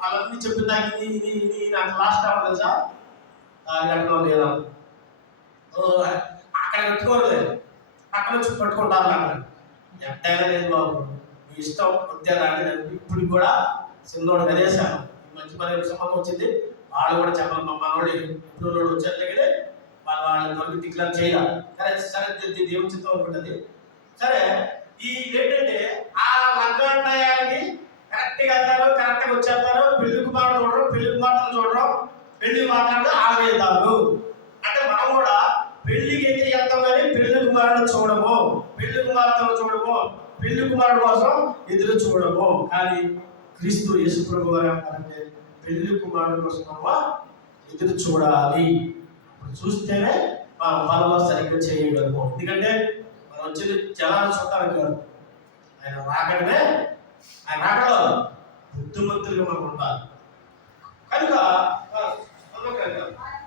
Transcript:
వాళ్ళన్నీ చెప్పిన ఇది ఇది ఇది నాకు లాస్ట్ అవ్వదు తెలుసా? తాగినట్లో లేదా ఓ, అక్కడ పెట్టుకోలేదు అక్కడ వచ్చి పట్టుకుంటారు నాకు. ఎంతైనా లేదు బాబు. మీ ఇష్టం వద్దే రాని నేను ఇప్పుడు కూడా సింధోడు కదేశాను మంచి పని సంబంధం వచ్చింది. వాళ్ళు కూడా చెప్పాలి మా మనోడు ఇప్పుడు వచ్చారు దగ్గరే. వాళ్ళు వాళ్ళ దొరికి డిక్లేర్ చేయాలి సరే సరే దే- దేవుని చిత్తం ఉంటుంది. సరే ఈ ఏంటంటే ఆ లగ్నానికి కరెక్ట్ కరెక్ట్గా పెళ్ళి చూడడం పెళ్ళి మాట్లాడితే ఆగేస్తారు అంటే మనం కూడా పెళ్ళికి అయితే వెళ్తాం కానీ పెళ్ళి కుమారుడు చూడము. పెళ్ళి కుమార్తెను చూడము. పెళ్ళి కుమారుడు కోసం ఎదురు చూడము. కానీ క్రీస్తు యేసు ప్రభు గారు ఏమంటారంటే పెళ్ళి కుమారుడు కోసం ఎదురు చూడాలి. చూస్తేనే మా పనులు సరిగ్గా చేయగలము. ఎందుకంటే మనం వచ్చేది జనాలు చూడటానికి కాదు. ఆయన రాకడమే ఆయన రాకడలో బుద్ధిమంతులుగా మనం ఉండాలి. करेगा